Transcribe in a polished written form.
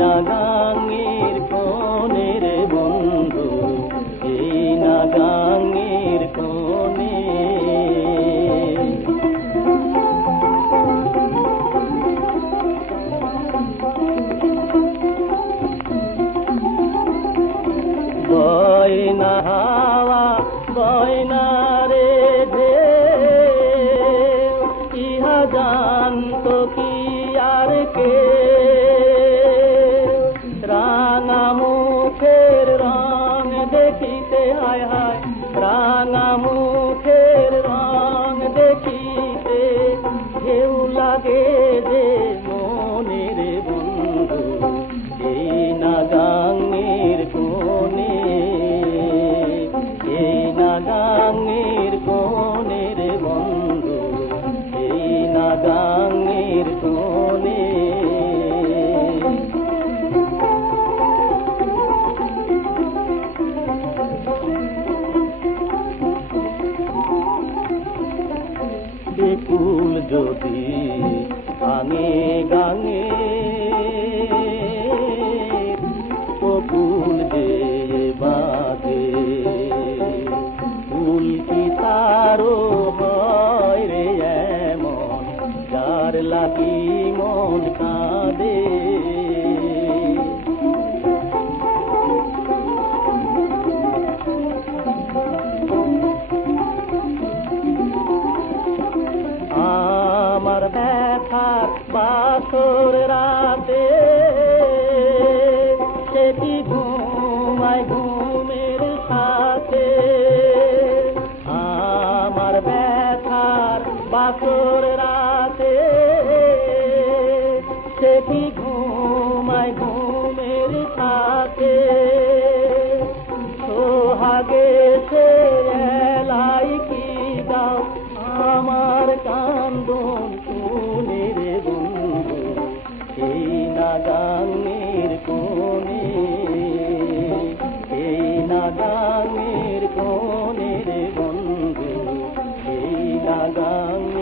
নাগাঙের কোণের বন্ধু, এই নাগাঙের কোণে। বয় না হাওয়া বয় না রে ঢেউ, ইহা জানত কি আর কে। রাঙা মুখের রং দেখিতে হায় হায়, রাঙা মুখের রং দেখিতে ঢেউ লাগে যে মনের বন্ধু, এই নাগাঙের কোণে, এই নাগাঙের কোণের বন্ধু, এই নাগাঙের কোণে। কুল যদি ভাঙে গাঙে, ও কুল যে বাঁধে, কুল কি তারও হয় রে এমন, যার লাগি মন কাঁদে। আমার ব্যথার বাসর রাতে সেটি ঘুমায় ঘুমের সাথে, আমার ব্যথার বাসর রাতে সেটি ঘুমায় ঘুমের সাথে। সোহাগে সে এলাই কি গাও, আমার কান্দন শুনে রে বন্ধু, এই নাগাঙের কোণে, এই নাগাঙের কোণে রে বন্ধু, এই নাগাঙের